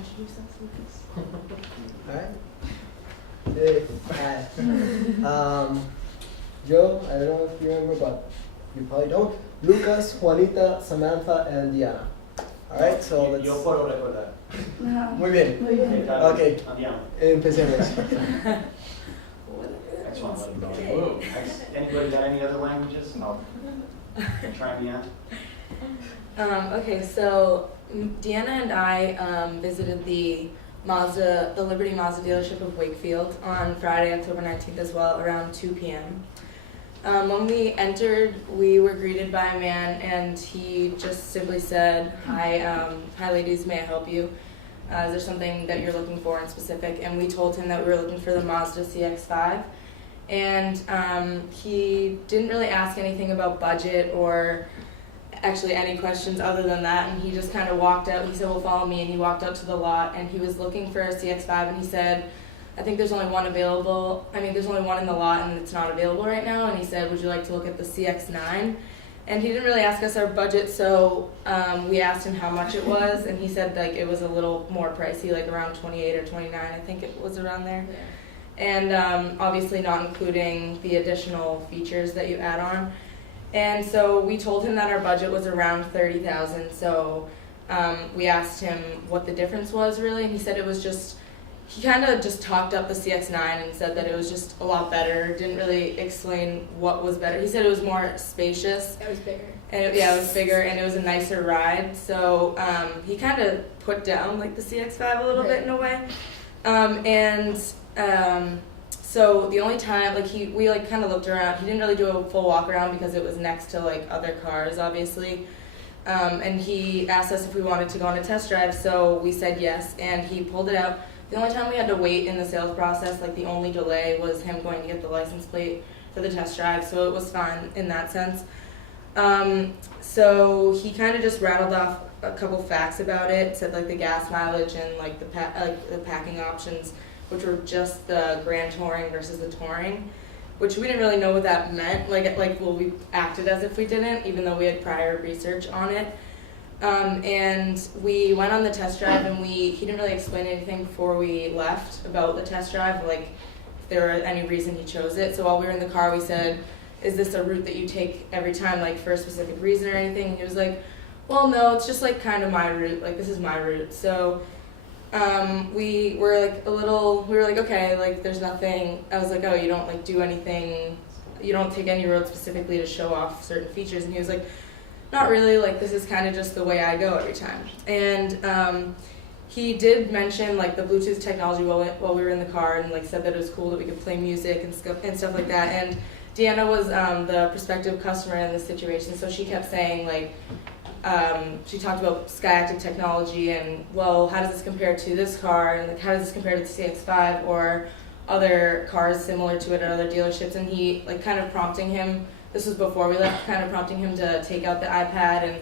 introduce us, Lucas? Alright. Hey, hi. Joe, I don't know if you remember, but you probably don't. Lucas, Juanita, Samantha, and Diana. Alright, so let's... Yo puedo recordar. Muy bien. Okay. Andiamo. Empecemos. Excellent. Anybody got any other languages? I'll try me out. Okay, so Deanna and I visited the Liberty Mazda dealership of Wakefield on Friday, October 19th as well, around 2 p.m. When we entered, we were greeted by a man, and he just simply said, hi ladies, may I help you? Is there something that you're looking for in specific? And we told him that we were looking for the Mazda CX-5. And he didn't really ask anything about budget or actually any questions other than that, and he just kind of walked out. He said, well, follow me, and he walked out to the lot, and he was looking for a CX-5, and he said, I think there's only one available. there's only one in the lot, and it's not available right now. And he said, would you like to look at the CX-9? And he didn't really ask us our budget, so we asked him how much it was, and he said like it was a little more pricey, like around 28 or 29, I think it was around there. Yeah. And obviously not including the additional features that you add on. And so we told him that our budget was around $30,000. So we asked him what the difference was really, and he said it was just, he kind of just talked up the CX-9 and said that it was just a lot better. Didn't really explain what was better. He said it was more spacious. It was bigger. And it was bigger, and it was a nicer ride. So he kind of put down like the CX-5 a little bit in a way. So the only time, we kind of looked around. He didn't really do a full walk around because it was next to like other cars, obviously. And he asked us if we wanted to go on a test drive, so we said yes, and he pulled it out. The only time we had to wait in the sales process, like the only delay, was him going to get the license plate for the test drive, so it was fine in that sense. So he kind of just rattled off a couple facts about it, said like the gas mileage and like the packing options, which were just the Grand Touring versus the Touring, which we didn't really know what that meant. We acted as if we didn't, even though we had prior research on it. And we went on the test drive, and he didn't really explain anything before we left about the test drive, like if there were any reason he chose it. So while we were in the car, we said, is this a route that you take every time, like for a specific reason or anything? And he was like, well, no, it's just like kind of my route, like this is my route. So we were like, okay, like there's nothing. I was like, oh, you don't like do anything, you don't take any road specifically to show off certain features. And he was like, not really, like this is kind of just the way I go every time. And he did mention like the Bluetooth technology while we were in the car, and like said that it was cool that we could play music and stuff like that. And Deanna was the prospective customer in this situation, so she kept saying like, she talked about Skyactiv technology and, well, how does this compare to this car, and like how does this compare to the CX-5 or other cars similar to it at other dealerships. And he like kind of prompting him, this was before we left, kind of prompting him to take out the iPad, and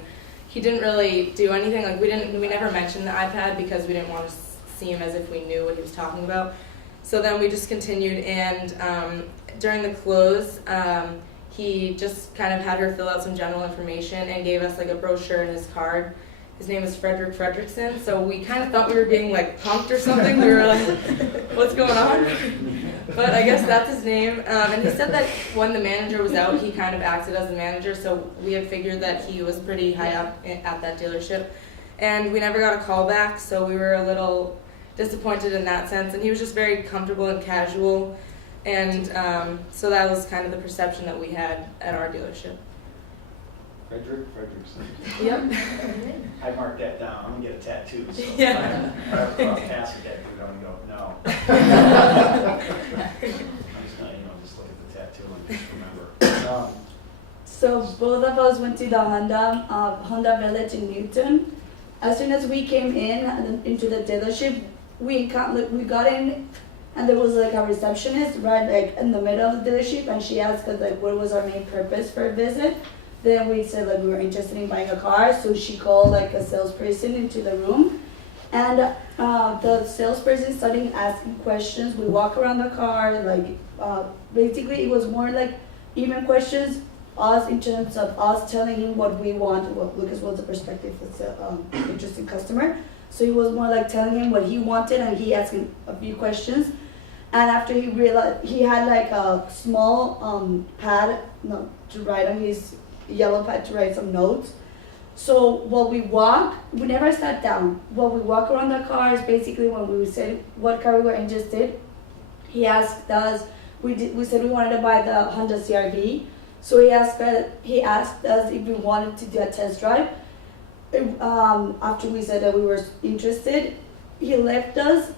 he didn't really do anything. Like we never mentioned the iPad because we didn't want to seem as if we knew what he was talking about. So then we just continued, and during the close, he just kind of had her fill out some general information and gave us like a brochure and his card. His name is Frederick Fredrickson, so we kind of thought we were being like punked or something. We were like, what's going on? But I guess that's his name. And he said that when the manager was out, he kind of acted as the manager, so we had figured that he was pretty high up at that dealership. And we never got a call back, so we were a little disappointed in that sense. And he was just very comfortable and casual. And so that was kind of the perception that we had at our dealership. Frederick Fredrickson. Yep. I marked that down. I'm gonna get a tattoo. So Yeah. if I cross paths with that dude, I'm gonna go, no. I'm just gonna, just look at the tattoo and just remember. So both of us went to the Honda Village in Newton. As soon as we came into the dealership, we got in, and there was like a receptionist right like in the middle of the dealership, and she asked us like what was our main purpose for a visit. Then we said like we were interested in buying a car, so she called like a salesperson into the room, and the salesperson started asking questions. We walk around the car, like basically it was more like even questions, us in terms of us telling him what we want. What Lucas was the prospective interesting customer. So he was more like telling him what he wanted, and he asked him a few questions. And after he realized, he had like a small pad, no, to write on his yellow pad to write some notes. So while we walk, we never sat down. While we walk around the cars, basically when we said what car we were interested, he asked us. We said we wanted to buy the Honda CR-V. So he asked us if we wanted to do a test drive. After we said that we were interested, he left us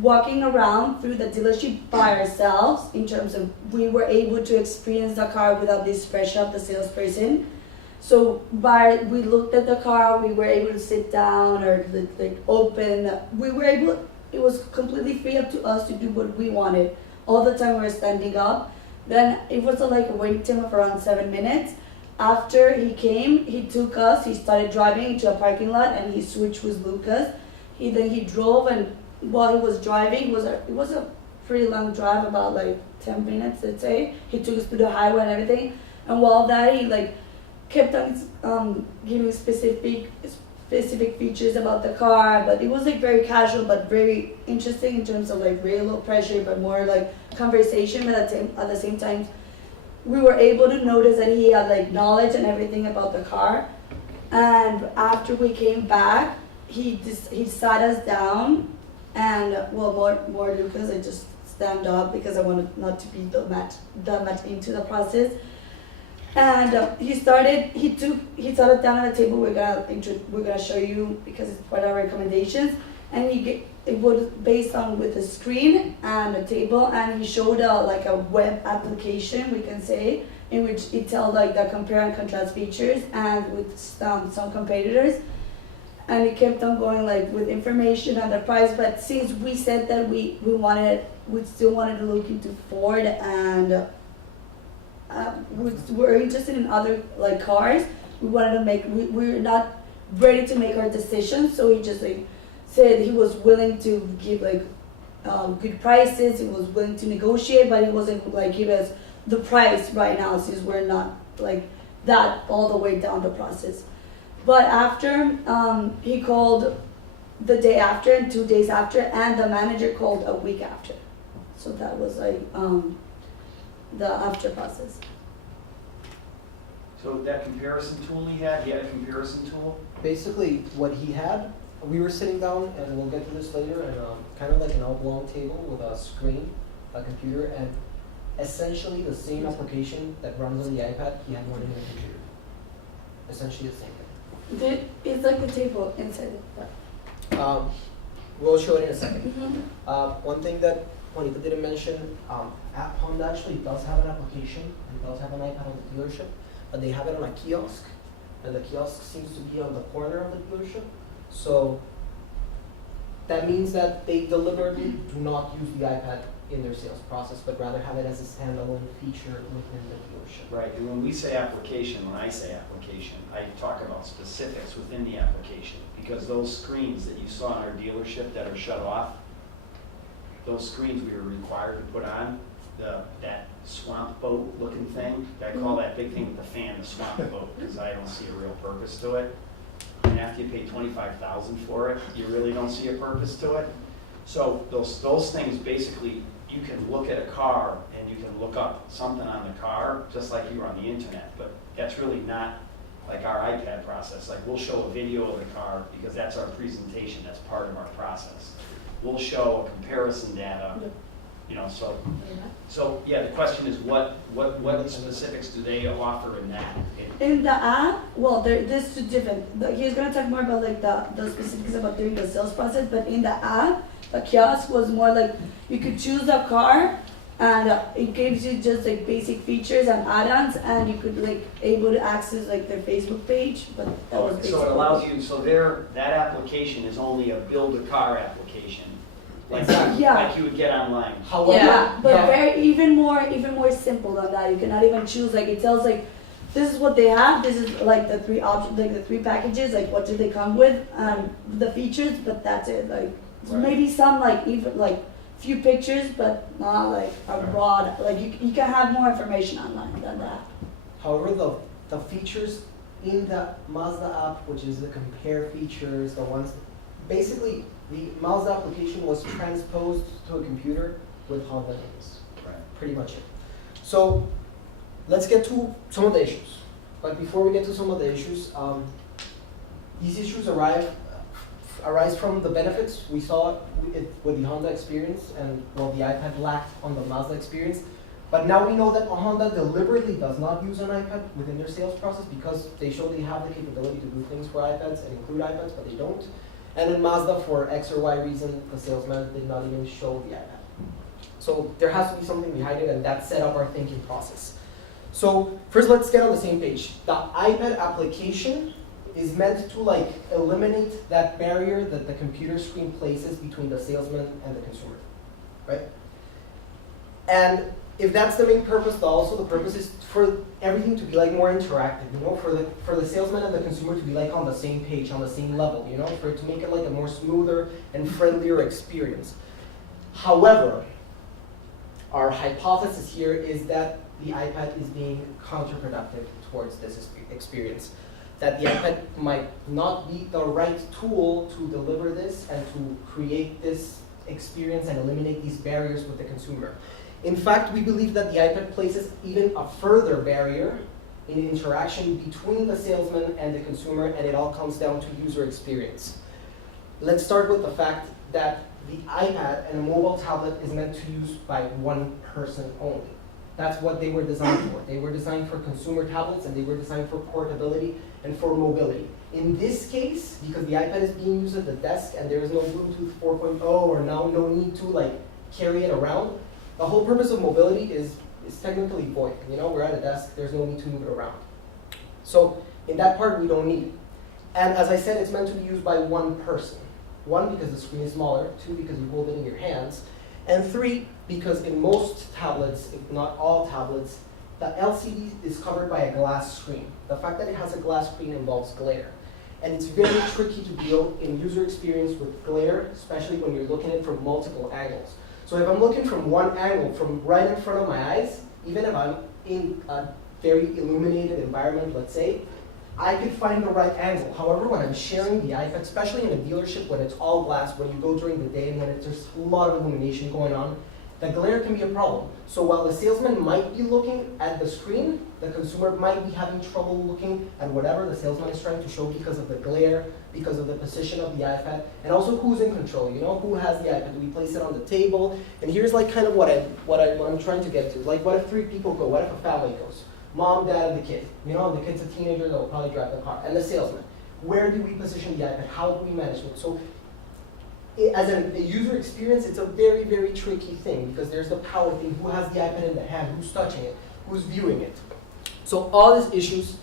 walking around through the dealership by ourselves. In terms of we were able to experience the car without this pressure of the salesperson. So we looked at the car, we were able to sit down or like open. We were able. It was completely free up to us to do what we wanted. All the time we were standing up. Then it was like a wait time of around 7 minutes. After he came, he took us. He started driving into a parking lot, and he switched with Lucas. He drove, and while he was driving, it was a pretty long drive, about like 10 minutes, let's say. He took us to the highway and everything. And while that, he like kept on giving specific features about the car, but it was like very casual but very interesting in terms of like very low pressure but more like conversation. But at the same time, we were able to notice that he had like knowledge and everything about the car. And after we came back, he sat us down, and more Lucas, I just stand up because I wanted not to be that much into the process. And he sat it down at the table. We're gonna show you because it's part of our recommendations. And it was based on with a screen and a table, and he showed like a web application, we can say, in which it tells like the compare and contrast features and with some competitors. And it kept on going like with information and the price. But since we said that we still wanted to look into Ford, and we're interested in other like cars. We wanted to we're not ready to make our decision, so he just like said he was willing to give like good prices. He was willing to negotiate, but he wasn't like give us the price right now since we're not like that all the way down the process. But after he called the day after and 2 days after, and the manager called a week after. So that was like the after process. So that comparison tool he had a comparison tool? Basically, what he had, we were sitting down, and we'll get to this later, and kind of like an oblong table with a screen, a computer, and essentially the same application that runs on the iPad, he had one in the computer. Essentially the same thing. It's like the table inside it. We'll show it in a second. Mm-hmm. One thing that Juanita didn't mention, Honda actually does have an application and does have an iPad on the dealership, but they have it on a kiosk, and the kiosk seems to be on the corner of the dealership. So that means that they deliberately do not use the iPad in their sales process, but rather have it as a standalone feature within the dealership. Right, and when we say application, when I say application, I talk about specifics within the application, because those screens that you saw in our dealership that are shut off, those screens we were required to put on, that swamp boat looking thing, I call that big thing with the fan the swamp boat, because I don't see a real purpose to it. And after you pay $25,000 for it, you really don't see a purpose to it. So those things basically, you can look at a car and you can look up something on the car just like you were on the internet, but that's really not like our iPad process. Like we'll show a video of the car because that's our presentation, that's part of our process. We'll show a comparison data, you know, so yeah, the question is what specifics do they offer in that? In the app, well, there's two different. He's gonna talk more about like the specifics about doing the sales process, but in the app, the kiosk was more like you could choose a car, and it gives you just like basic features and add-ons, and you could like able to access like their Facebook page. But that was So it allows you. So that application is only a build a car application, like like you would get online. However, Yeah. But even more simple than that. You cannot even choose. Like it tells like this is what they have. This is like the three options, like the three packages. Like what do they come with? The features, but that's it. Like maybe some like even like few pictures, but not like a broad. Like you can have more information online than that. However, the features in the Mazda app, which is the compare features, the ones basically, the Mazda application was transposed to a computer with Honda names. Right. Pretty much it. So let's get to some of the issues. But before we get to some of the issues, these issues arise from the benefits we saw with the Honda experience and well, the iPad lacked on the Mazda experience. But now we know that Honda deliberately does not use an iPad within their sales process because they show they have the capability to do things for iPads and include iPads, but they don't. And in Mazda, for X or Y reason, the salesman did not even show the iPad. So there has to be something behind it, and that set up our thinking process. So first, let's get on the same page. The iPad application is meant to like eliminate that barrier that the computer screen places between the salesman and the consumer, right? And if that's the main purpose, also the purpose is for everything to be like more interactive, you know, for the salesman and the consumer to be like on the same page, on the same level, you know, for it to make it like a more smoother and friendlier experience. However, our hypothesis here is that the iPad is being counterproductive towards this experience. That the iPad might not be the right tool to deliver this and to create this experience and eliminate these barriers with the consumer. In fact, we believe that the iPad places even a further barrier in interaction between the salesman and the consumer, and it all comes down to user experience. Let's start with the fact that the iPad and a mobile tablet is meant to use by one person only. That's what they were designed for. They were designed for consumer tablets, and they were designed for portability and for mobility. In this case, because the iPad is being used at the desk and there is no Bluetooth 4.0 or now no need to like carry it around, the whole purpose of mobility is technically void. You know, we're at a desk, there's no need to move it around. So in that part, we don't need it. And as I said, it's meant to be used by one person. One, because the screen is smaller. Two, because you hold it in your hands. And three, because in most tablets, if not all tablets, the LCD is covered by a glass screen. The fact that it has a glass screen involves glare. And it's very tricky to deal in user experience with glare, especially when you're looking at it from multiple angles. So if I'm looking from one angle, from right in front of my eyes, even if I'm in a very illuminated environment, let's say, I could find the right angle. However, when I'm sharing the iPad, especially in a dealership when it's all glass, when you go during the day and when there's a lot of illumination going on, the glare can be a problem. So while the salesman might be looking at the screen, the consumer might be having trouble looking at whatever the salesman is trying to show because of the glare, because of the position of the iPad, and also who's in control. You know, who has the iPad? Do we place it on the table? And here's like kind of what I'm trying to get to. Like, what if three people go? What if a family goes? Mom, dad, and the kid. You know, the kid's a teenager that will probably drive the car, and the salesman. Where do we position the iPad? How do we manage it? So, as a user experience, it's a very, very tricky thing because there's the power thing. Who has the iPad in the hand? Who's touching it? Who's viewing it? So all these issues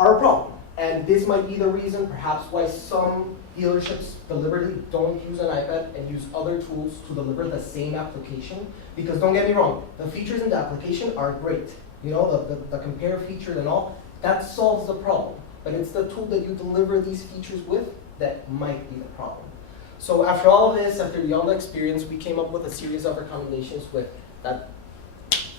are a problem. And this might be the reason, perhaps, why some dealerships deliberately don't use an iPad and use other tools to deliver the same application. Because don't get me wrong, the features in the application are great. You know, the compare feature and all, that solves the problem. But it's the tool that you deliver these features with that might be the problem. So after all of this, after the Honda experience, we came up with a series of recommendations with that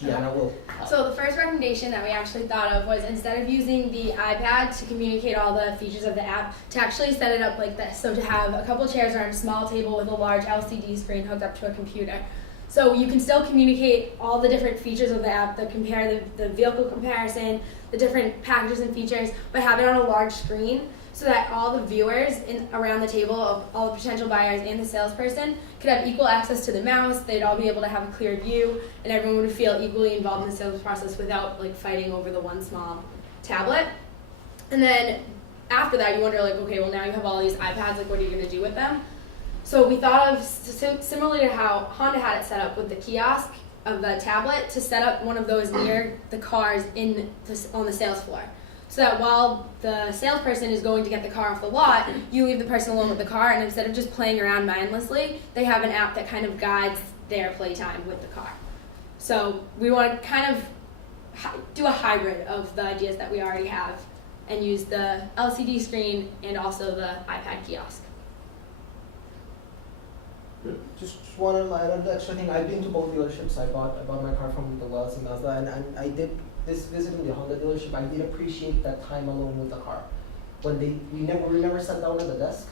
Diana will help. So the first recommendation that we actually thought of was instead of using the iPad to communicate all the features of the app, to actually set it up like this. So to have a couple chairs on a small table with a large LCD screen hooked up to a computer. So you can still communicate all the different features of the app, the vehicle comparison, the different packages and features, but have it on a large screen so that all the viewers around the table of all the potential buyers and the salesperson could have equal access to the mouse. They'd all be able to have a clear view, and everyone would feel equally involved in the sales process without like fighting over the one small tablet. And then after that, you wonder like, okay, well now you have all these iPads, like what are you going to do with them? So we thought of, similarly to how Honda had it set up with the kiosk of the tablet, to set up one of those near the cars on the sales floor. So that while the salesperson is going to get the car off the lot, you leave the person alone with the car, and instead of just playing around mindlessly, they have an app that kind of guides their playtime with the car. So we want to kind of do a hybrid of the ideas that we already have and use the LCD screen and also the iPad kiosk. Just want to add an extra thing. I've been to both dealerships. I bought my car from the Wells and Mazda, and I did this visit in the Honda dealership. I did appreciate that time alone with the car. When we were never sat down at the desk,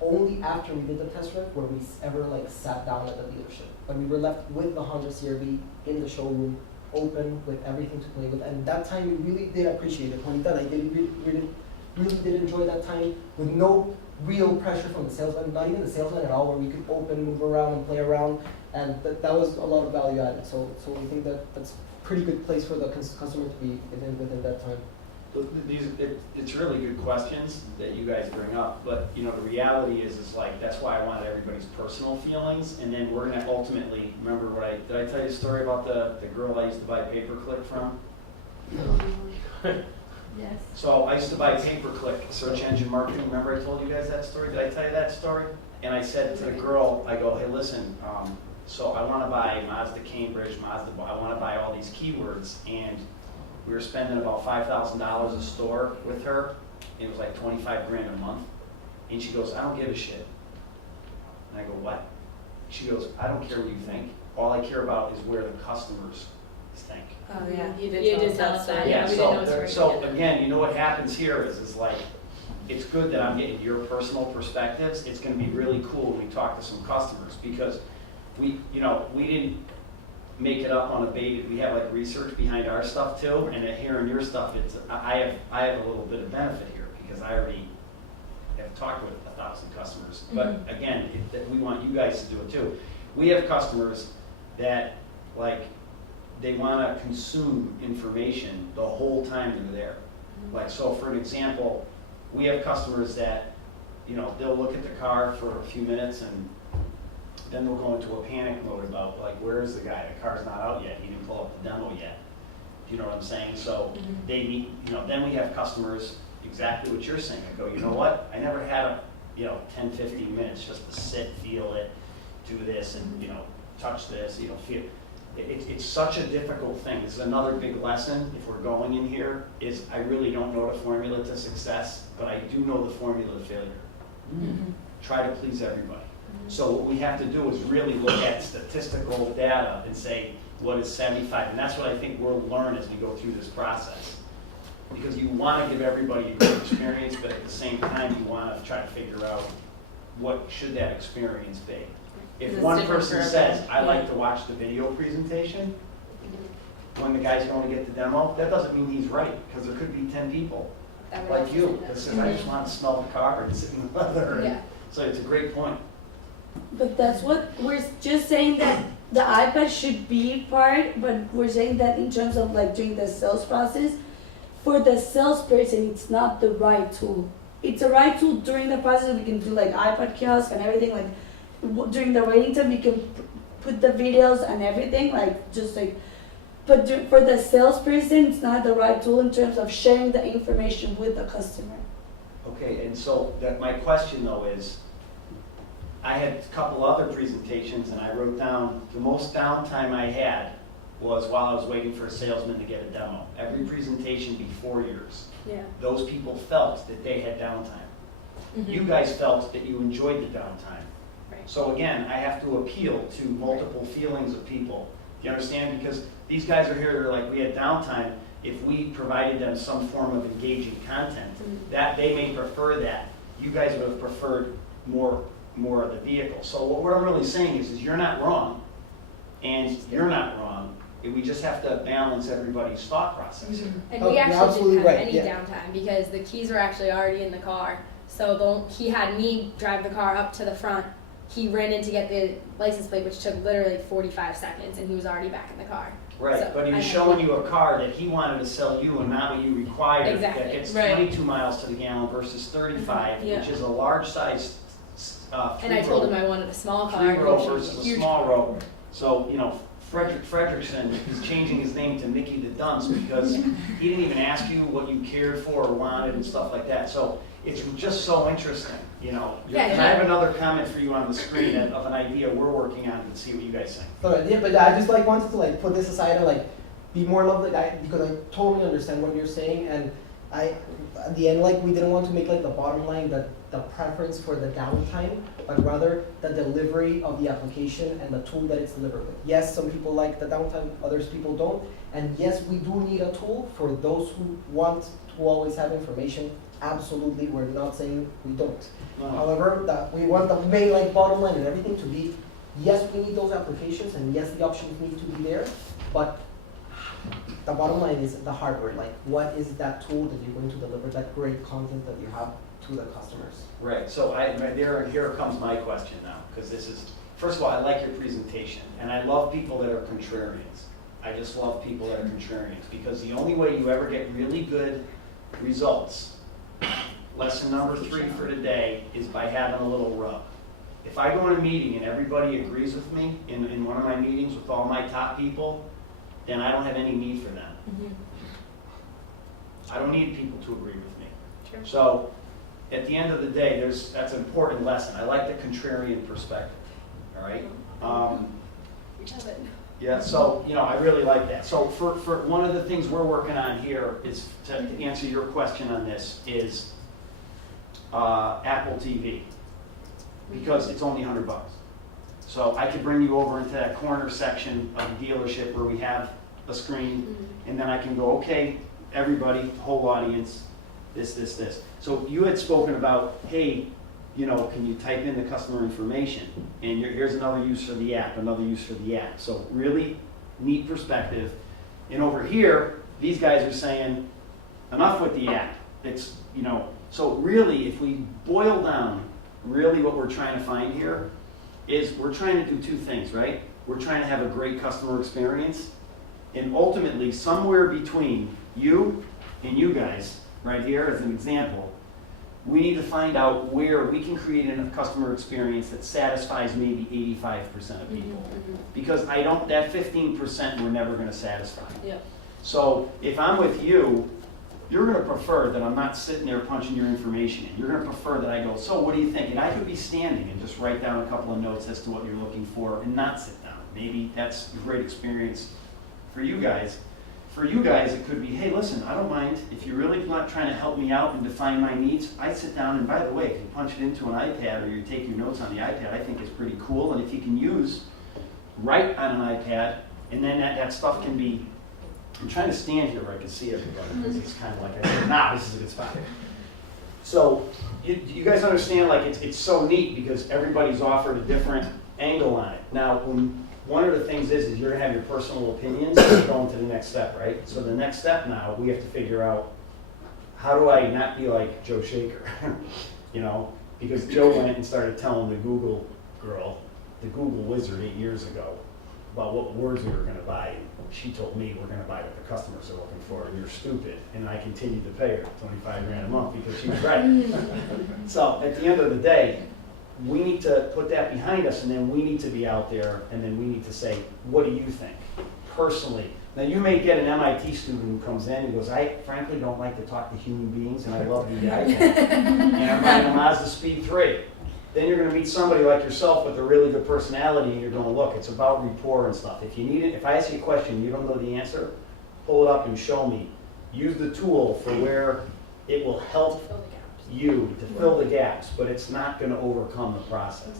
only after we did the test drive were we ever like sat down at the dealership. But we were left with the Honda CR-V in the showroom, open with everything to play with, and that time we really did appreciate it. Juanita and I really did enjoy that time with no real pressure from the salesman, not even the salesman at all, where we could open, move around, and play around, and that was a lot of value added. So we think that that's a pretty good place for the customer to be within that time. It's really good questions that you guys bring up, but you know, the reality is like, that's why I wanted everybody's personal feelings, and then we're gonna ultimately, remember what did I tell you a story about the girl I used to buy pay-per-click from? Yes. So I used to buy pay-per-click search engine marketing. Remember I told you guys that story? Did I tell you that story? And I said to the girl, I go, hey, listen, so I want to buy Mazda Cambridge, I want to buy all these keywords, and we were spending about $5,000 a store with her. It was like 25 grand a month. And she goes, I don't give a shit. And I go, what? She goes, I don't care what you think. All I care about is where the customers think. Oh, yeah, you You did did tell tell us us that. that. Yeah, we didn't know it's where so you again, you know what happens here is like, it's good that I'm getting your personal perspectives. It's gonna be really cool when we talk to some customers, because we didn't make it up on a baby. We have like research behind our stuff too, and hearing your stuff, I have a little bit of benefit here, because I already have talked with 1,000 customers. But again, we want you guys to do it too. We have customers that like, they want to consume information the whole time they're there. Like, so for an example, we have customers that, you know, they'll look at the car for a few minutes and then they'll go into a panic mode about like, where's the guy? The car's not out yet. He didn't pull up the demo yet. Do you know what I'm saying? So they need, you know, then we have customers, exactly what you're saying. I go, you know what? I never had 10, 15 minutes just to sit, feel it, do this, and, you know, touch this, you know, feel. It's such a difficult thing. This is another big lesson, if we're going in here, is I really don't know the formula to success, but I do know the formula to failure. Try to please everybody. So what we have to do is really look at statistical data and say, what is 75? And that's what I think we'll learn as we go through this process. Because you want to give everybody a good experience, but at the same time, you want to try to figure out what should that experience be. If It's one different person for says, everyone. I like to watch the video presentation, when the guy's going to get the demo, that doesn't mean he's right, because there could be 10 people That would like you also that say says, I just want to smell the car and sit in the leather. And Yeah. so it's a great point. But that's what we're just saying, that the iPad should be part, but we're saying that in terms of like doing the sales process, for the salesperson, it's not the right tool. It's a right tool during the process. We can do like iPad kiosk and everything. Like during the waiting time, we can put the videos and everything. Like just like, but for the salesperson, it's not the right tool in terms of sharing the information with the customer. Okay, and so that my question though is, I had a couple other presentations and I wrote down the most downtime I had was while I was waiting for a salesman to get a demo. Every presentation before yours, Yeah. those people felt that they had downtime. You guys felt that you enjoyed the downtime. Right. So again, I have to appeal to multiple feelings of people. Do you understand? Because these guys are here, they're like, we had downtime. If we provided them some form of engaging content, that they may prefer that. You guys would have preferred more of the vehicle. So what I'm really saying is you're not wrong, and you're not wrong. We just have to balance everybody's thought process here. And Oh, we you're actually absolutely didn't have right, any yeah. downtime because the keys were actually already in the car. So he had me drive the car up to the front. He ran in to get the license plate, which took literally 45 seconds, and he was already back in the car. Right, So but he was I- showing you a car that he wanted to sell you and not what you required. Exactly, That gets right. 22 miles to the gallon versus 35, Yeah. which is a large size And I told him I wanted a small car. three-row which was versus a huge small car. row. So, you know, Frederickson is changing his name to Mickey the Dunce because he didn't even ask you what you cared for or wanted and stuff like that. So it's just so interesting, you know. Yeah, And I yeah. have another comment for you on the screen of an idea we're working on and see what you guys think. But yeah, but I just like wanted to like put this aside and like be more lovely because I totally understand what you're saying, and at the end, like we didn't want to make like the bottom line the preference for the downtime, but rather the delivery of the application and the tool that it's delivered with. Yes, some people like the downtime, others people don't, and yes, we do need a tool for those who want to always have information absolutely, we're not saying we don't. No. However, that we want the main like bottom line and everything to be, yes, we need those applications and yes, the options need to be there, but the bottom line is the hardware, like what is that tool that you're going to deliver that great content that you have to the customers? Right, so here comes my question now, because this is, first of all, I like your presentation, and I love people that are contrarians. I just love people that are contrarians, because the only way you ever get really good results, lesson number 3 for today, is by having a little rub. If I go in a meeting and everybody agrees with me in one of my meetings with all my top people, then I don't have any need for them. I don't need people to agree with me. Sure. So, at the end of the day, that's an important lesson. I like the contrarian perspective, all right? We have it. Yeah, so, I really like that. So for one of the things we're working on here is, to answer your question on this, is Apple TV. Because it's only $100. So I could bring you over into that corner section of the dealership where we have a screen, and then I can go, okay, everybody, whole audience, this. So you had spoken about, hey, can you type in the customer information? And here's another use for the app, another use for the app. So really neat perspective. And over here, these guys are saying, enough with the app. It's, so really, if we boil down, really what we're trying to find here is we're trying to do 2 things, right? We're trying to have a great customer experience, and ultimately, somewhere between you and you guys, right here as an example, we need to find out where we can create a customer experience that satisfies maybe 85% of people. Because that 15% we're never going to satisfy. Yep. So if I'm with you, you're going to prefer that I'm not sitting there punching your information in. You're going to prefer that I go, so what do you think? And I could be standing and just write down a couple of notes as to what you're looking for and not sit down. Maybe that's a great experience for you guys. For you guys, it could be, hey, listen, I don't mind. If you're really not trying to help me out and define my needs, I sit down, and by the way, if you punch it into an iPad or you take your notes on the iPad, I think it's pretty cool. And if you can write on an iPad, and then that stuff can be, I'm trying to stand here where I can see everybody, because it's kind of like, I said, this is a good spot. So, you guys understand, like, it's so neat because everybody's offered a different angle on it. Now, one of the things is you're going to have your personal opinions and you're going to the next step, right? So the next step now, we have to figure out, how do I not be like Joe Shaker? Because Joe went and started telling the Google girl, the Google wizard 8 years ago, about what words we were going to buy. And she told me we're going to buy what the customers are looking for, and you're stupid. And I continued to pay her $25,000 a month because she was right. So at the end of the day, we need to put that behind us, and then we need to be out there, and then we need to say, what do you think, personally? Now, you may get an MIT student who comes in and goes, I frankly don't like to talk to human beings, and I love the iPad. And I'm buying a Mazda Speed 3. Then you're going to meet somebody like yourself with a really good personality, and you're going to look. It's about rapport and stuff. If you need it, if I ask you a question and you don't know the answer, pull it up and show me. Use the tool for where it will help you to fill the gaps, but it's not going to overcome the process.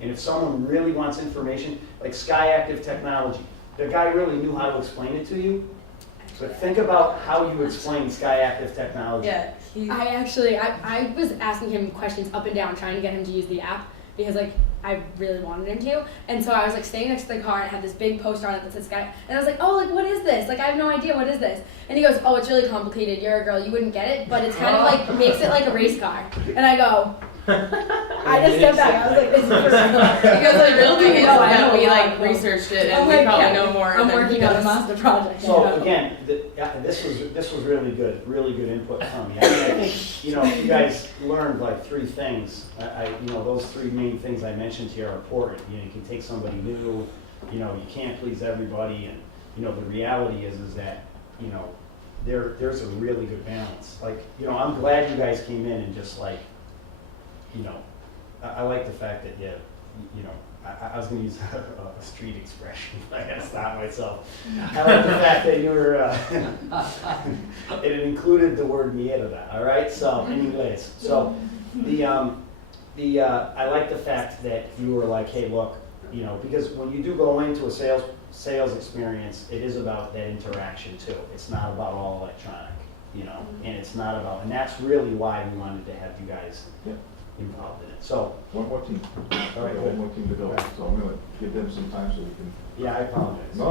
And if someone really wants information, like SkyActiv Technology, the guy really knew how to explain it to you. But think about how you explain SkyActiv Technology. Yeah. I was asking him questions up and down, trying to get him to use the app because I really wanted him to. And so I was standing next to the car and it had this big poster on it that said Sky. And I was like, oh, what is this? I have no idea, what is this? And he goes, oh, it's really complicated. You're a girl, you wouldn't get it, but it's kind of makes it like a race car. And I go, I just stepped back. I was like, this is Because the real thing is No, I that know we a lot. researched it and I'm we like, probably yeah, know more. I'm than working he on a does. master project. So again, this was really good input from you. I think you guys learned 3 things. Those 3 main things I mentioned here are important. You can take somebody new. You can't please everybody, and the reality is that there's a really good balance. I'm glad you guys came in and just I like the fact that I was going to use a street expression, but I got to stop myself. I like the fact that you were, it included the word mierda, all right? So, anyways, so I like the fact that you were like, hey, look, because when you do go into a sales experience, it is about that interaction too. It's not about all electronic. you know, and it's not about, and that's really why we wanted to have you guys Yeah. involved in it. So, One more team. All right, One more team to go, so I'm gonna give them some time so we can. yeah, I apologize. No,